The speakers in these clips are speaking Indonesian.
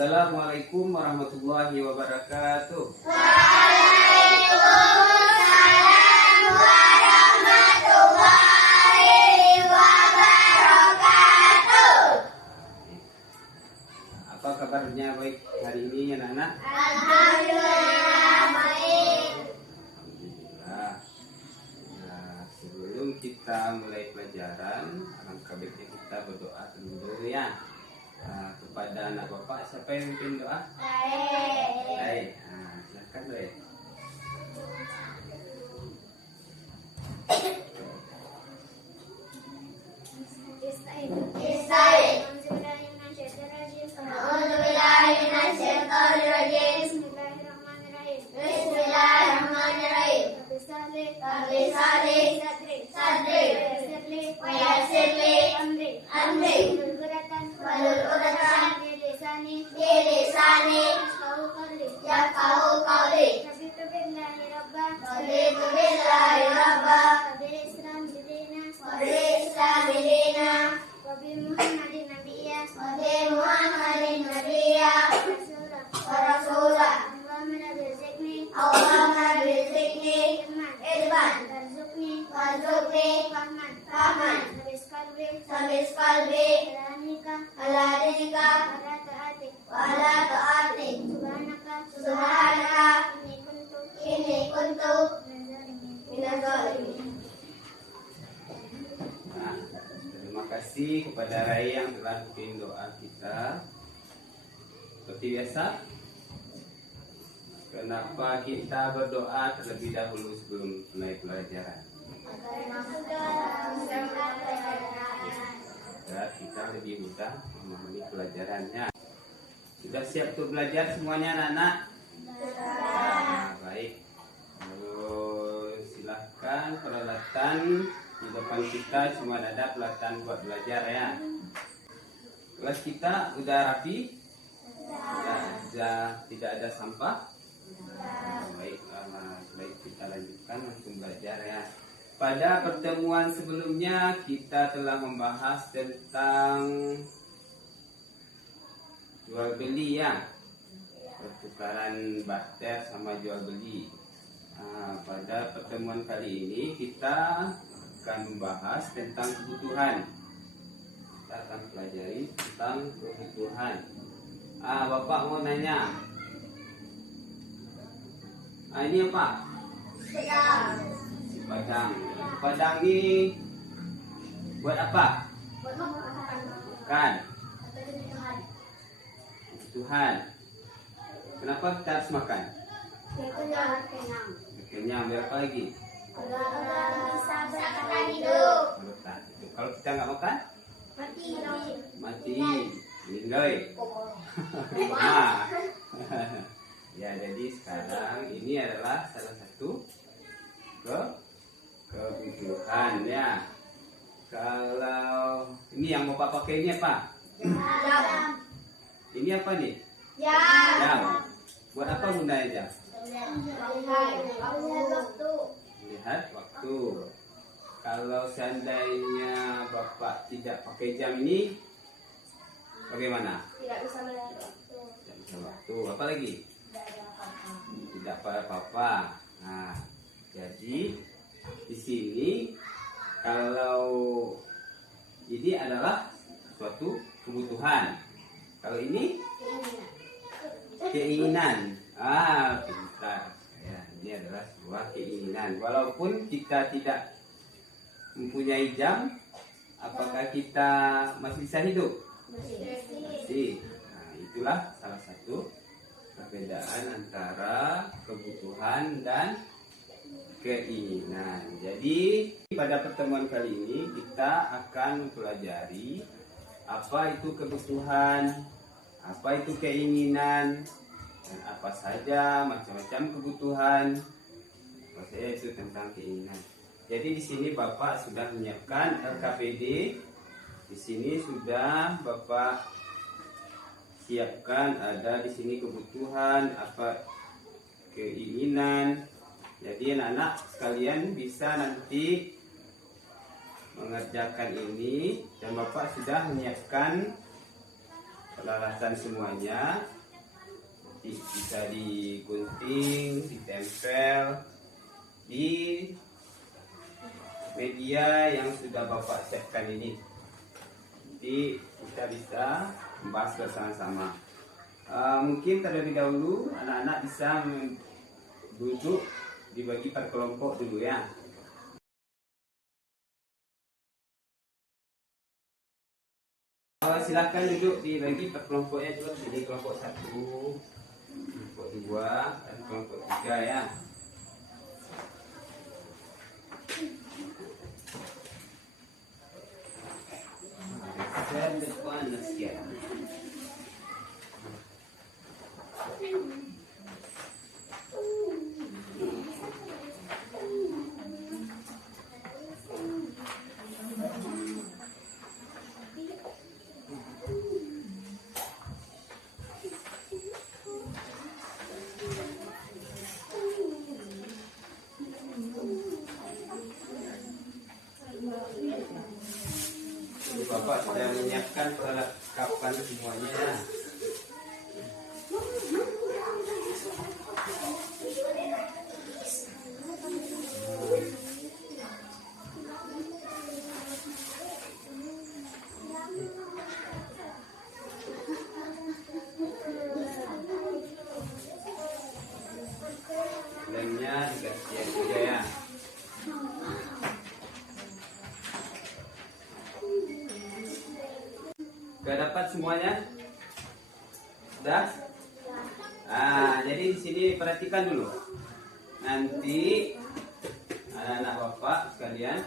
Assalamualaikum warahmatullahi wabarakatuh. Waalaikumsalam warahmatullahi wabarakatuh. Apa kabarnya baik hari ini anak-anak? Alhamdulillah baik. Alhamdulillah. Nah, sebelum kita mulai pelajaran, alangkah baiknya kita berdoa dulu ya. Nah, kepada anak bapak, siapa yang memimpin doa? Baik. Nah, silakan baik. Sabis kalbi ala dinika wala ta'ati subhanaka inni kuntu minaz zalimin. Nah, terima kasih kepada Rai yang telah bikin doa kita. Seperti biasa, kenapa kita berdoa terlebih dahulu sebelum mulai pelajaran? Agar kita lebih mudah memahami pelajarannya. Sudah siap untuk belajar semuanya anak-anak? Nah, baik. Terus silahkan peralatan di depan kita cuma ada peralatan buat belajar ya. Kelas kita udah rapi? Tidak ada sampah? Baik, baik kita lanjutkan langsung belajar ya. Pada pertemuan sebelumnya kita telah membahas tentang jual beli ya, pertukaran barter sama jual beli. Nah, pada pertemuan kali ini kita akan membahas tentang kebutuhan. Kita akan pelajari tentang kebutuhan. Bapak mau nanya. Ini apa? Padang. Padang ini buat apa? Makan. Kebutuhan. Kenapa kita harus makan? Kenyang. Biar apa lagi? Kalau kita nggak makan? Mati. Meninggal. Ya, jadi sekarang ini adalah salah satu kebutuhan ya. Kalau ini yang bapak pakai ini apa? Jam. Ini apa nih? Jam. Jam. Buat apa gunanya jam? Lihat waktu. Kalau seandainya bapak tidak pakai jam ini, bagaimana? Tidak bisa melihat waktu. Tidak bisa waktu. Apa lagi? Tidak apa-apa. Nah, jadi di sini kalau ini adalah suatu kebutuhan. Kalau ini keinginan. Pintar. Ya, ini adalah sebuah keinginan. Walaupun kita tidak mempunyai jam, apakah kita masih bisa hidup? Masih. Nah, itulah salah satu perbedaan antara kebutuhan dan keinginan. Jadi pada pertemuan kali ini kita akan mempelajari apa itu kebutuhan, apa itu keinginan, dan apa saja macam-macam kebutuhan. Apa saja itu tentang keinginan. Jadi di sini Bapak sudah menyiapkan LKPD. Di sini sudah Bapak siapkan, ada di sini kebutuhan, apa keinginan. Jadi anak-anak sekalian bisa nanti mengerjakan ini, dan Bapak sudah menyiapkan Pelarasan semuanya bisa digunting, ditempel di media yang sudah Bapak siapkan ini. Jadi kita bisa membahas bersama-sama. Mungkin terlebih dahulu anak-anak bisa duduk dibagi per kelompok dulu ya. Silahkan duduk dibagi per kelompoknya dulu. Jadi kelompok 1, kelompok 2, dan kelompok 3 ya. Depan sekian. Bapak sudah menyiapkan perlengkapan semuanya. Lemnya dikasih juga ya. Sudah dapat semuanya? Sudah? Jadi di sini perhatikan dulu. Nanti anak-anak Bapak sekalian,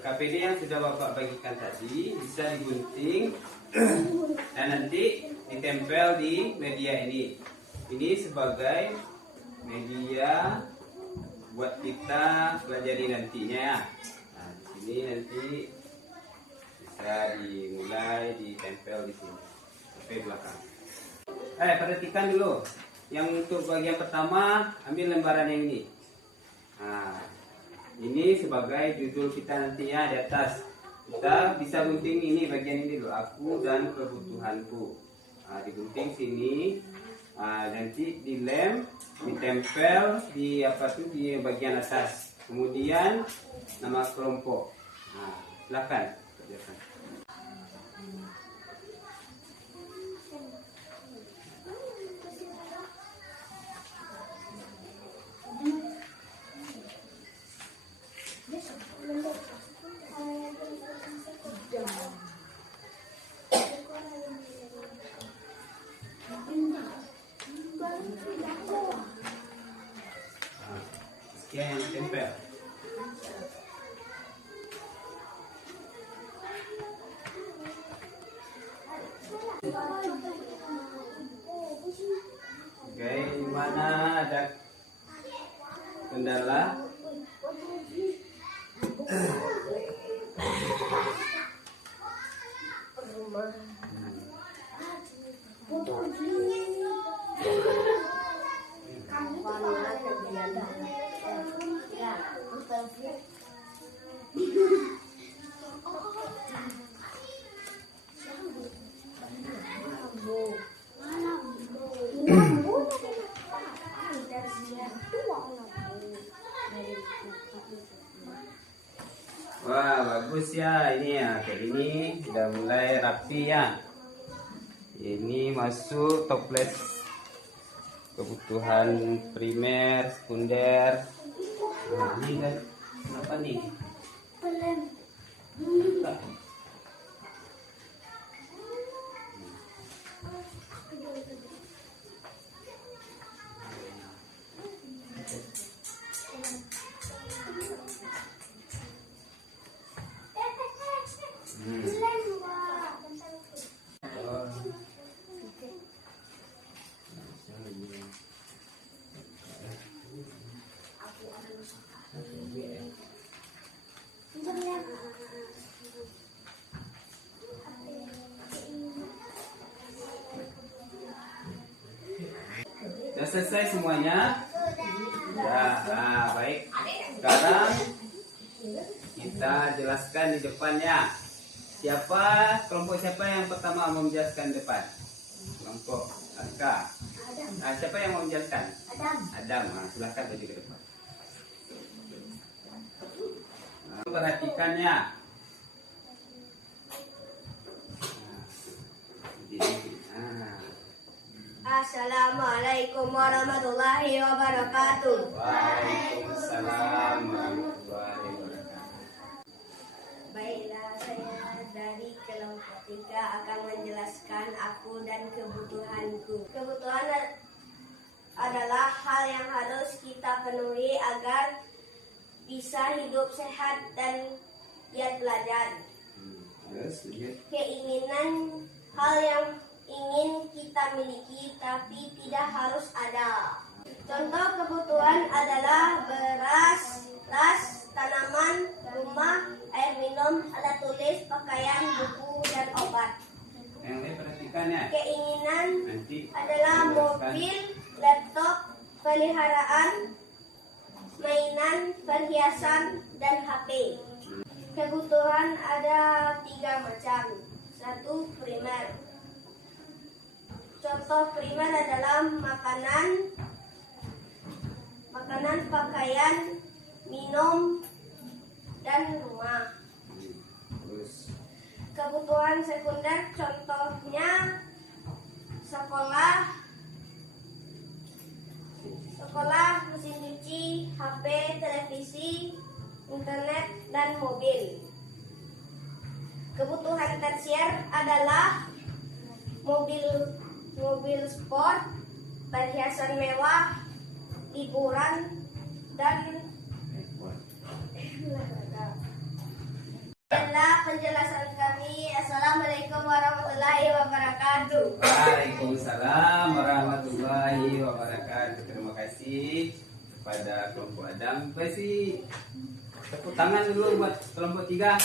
KPD yang sudah Bapak bagikan tadi bisa digunting dan nanti ditempel di media ini. Ini sebagai media buat kita pelajari nantinya ya. Nah, di sini nanti bisa dimulai ditempel di sini sampai belakang. Perhatikan dulu. Yang untuk bagian pertama ambil lembaran yang ini. Nah, ini sebagai judul kita nanti ya di atas. Kita bisa gunting ini bagian ini dulu. Aku dan kebutuhanku. Digunting sini. Nanti dilem, ditempel di di bagian atas. Kemudian nama kelompok. Silakan kerjakan. Sekian yang tempel. Oke, di mana ada kendala? Wah, bagus ya ini ya. Kayak ini udah mulai rapi ya. Ini masuk toples kebutuhan primer, sekunder. Nah, ini kan apa nih? Sudah selesai semuanya? Ya, baik. Sekarang kita jelaskan di depannya. Kelompok siapa yang pertama mau menjelaskan depan? Kelompok Arka. Nah, siapa yang mau menjelaskan? Adam. Nah, silahkan maju ke depan. Nah, perhatikannya. Nah. Assalamualaikum warahmatullahi wabarakatuh. Waalaikumsalam warahmatullahi wabarakatuh. Baiklah, saya dari kelompok 3 akan menjelaskan aku dan kebutuhanku. Kebutuhan adalah hal yang harus kita penuhi agar bisa hidup sehat dan giat belajar. Terus, lanjut. Keinginan hal yang ingin kita miliki tapi tidak harus ada. Contoh kebutuhan adalah beras, tas, tanaman, rumah, air minum, alat tulis, pakaian, buku, dan obat. Yang lain perhatikan ya. Keinginan Nanti adalah mobil, laptop, peliharaan, mainan, perhiasan, dan HP. Kebutuhan ada 3 macam. 1. Primer. Contoh primer adalah makanan, pakaian, minum, dan rumah. Terus, Kebutuhan sekunder contohnya sekolah, mesin cuci, HP, televisi, internet, dan mobil. Kebutuhan tersier adalah mobil sport, perhiasan mewah, liburan, dan buat. adalah penjelasan kami. Assalamualaikum warahmatullahi wabarakatuh. Waalaikumsalam warahmatullahi wabarakatuh. Terima kasih kepada kelompok Adam. Kasih tepuk tangan dulu buat kelompok 3.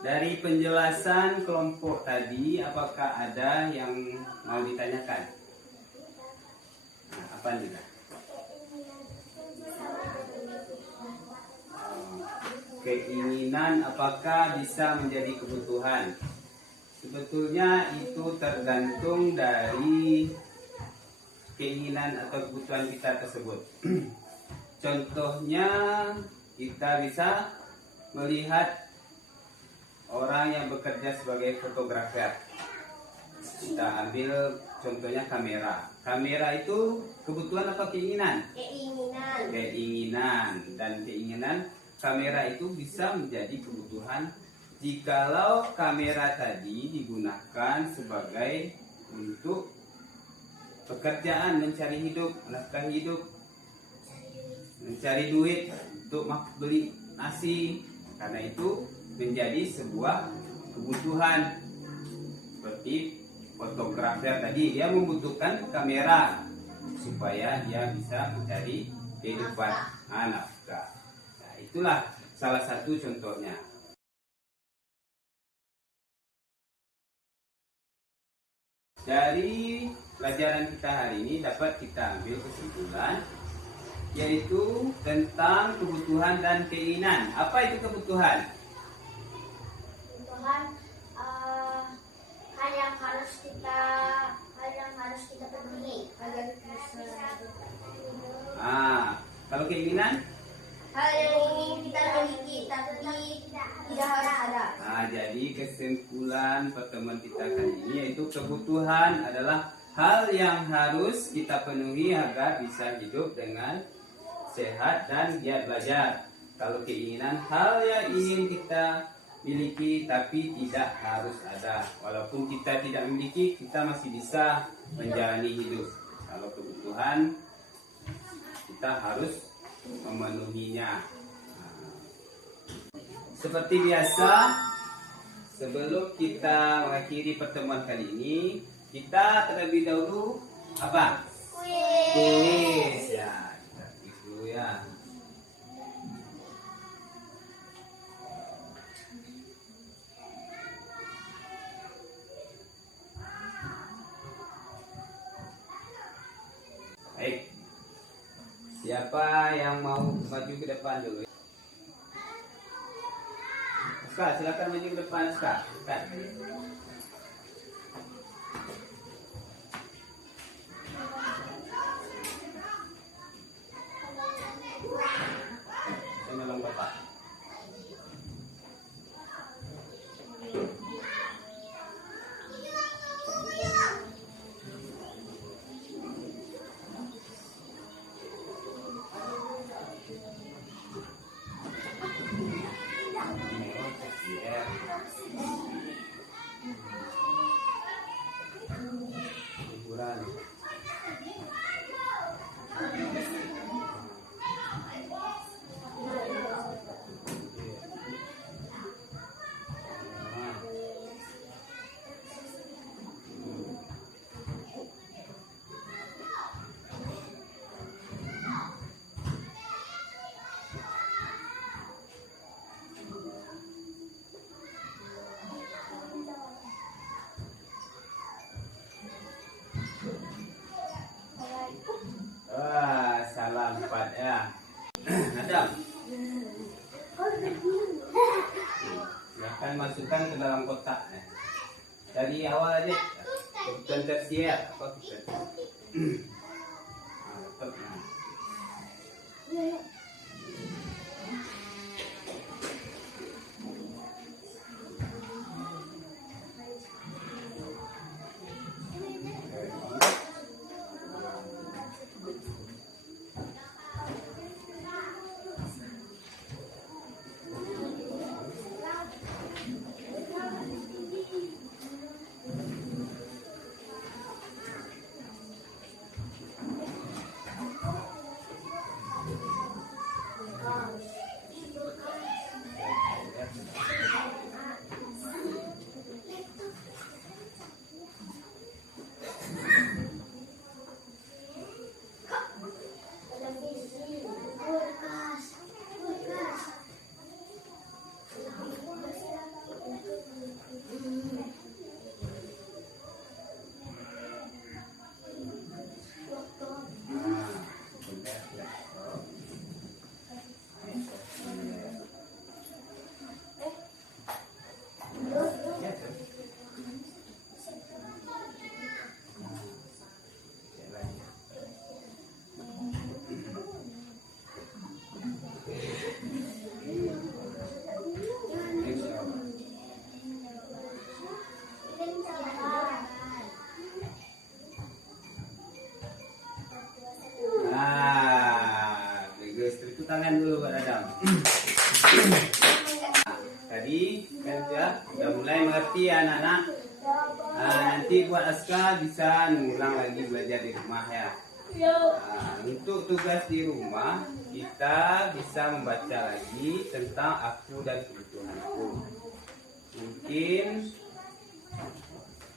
Dari penjelasan kelompok tadi, apakah ada yang mau ditanyakan? Nah, apa nih? Keinginan apakah bisa menjadi kebutuhan? Sebetulnya itu tergantung dari keinginan atau kebutuhan kita tersebut. Contohnya kita bisa melihat orang yang bekerja sebagai fotografer. Kita ambil contohnya kamera. Kamera itu kebutuhan apa keinginan? Keinginan. Keinginan. Dan keinginan kamera itu bisa menjadi kebutuhan jikalau kamera tadi digunakan sebagai untuk pekerjaan, mencari hidup, nafkah hidup, mencari duit untuk beli nasi. Karena itu menjadi sebuah kebutuhan. Seperti fotografer tadi, dia membutuhkan kamera supaya dia bisa mencari kehidupan, nafkah. Nah, itulah salah satu contohnya. Dari pelajaran kita hari ini dapat kita ambil kesimpulan, yaitu tentang kebutuhan dan keinginan. Apa itu kebutuhan? Kebutuhan hal yang harus kita penuhi agar bisa Kalau keinginan? hal yang ingin kita miliki tapi tidak harus ada. Jadi kesimpulan pertemuan kita kali ini yaitu kebutuhan adalah hal yang harus kita penuhi agar bisa hidup dengan sehat dan giat belajar. Kalau keinginan, hal yang ingin kita miliki tapi tidak harus ada. Walaupun kita tidak memiliki, kita masih bisa menjalani hidup. Kalau kebutuhan, kita harus memenuhinya. Seperti biasa, sebelum kita mengakhiri pertemuan kali ini, kita terlebih dahulu apa? Kuis. Ya, kita kuis dulu ya. Baik. Siapa yang mau maju ke depan dulu? Aska, silakan maju ke depan Aska. Kan. Saya nolong Bapak. Hiburan. Wah, salah 4 ya. Adam. Silahkan masukkan ke dalam kotak. Dari awal aja. Kebutuhan tersier. Apa kebutuhan? Tetap. Tangan dulu Pak Dadang. Tadi kan sudah mulai mengerti ya anak-anak. Nanti buat Aska bisa ngulang lagi belajar di rumah ya. Untuk tugas di rumah kita bisa membaca lagi tentang aku dan kebutuhanku. Mungkin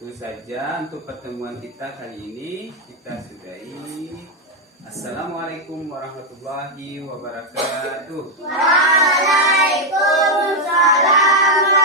itu saja untuk pertemuan kita kali ini. Kita sudahi. Assalamualaikum warahmatullahi wabarakatuh. Waalaikumsalam.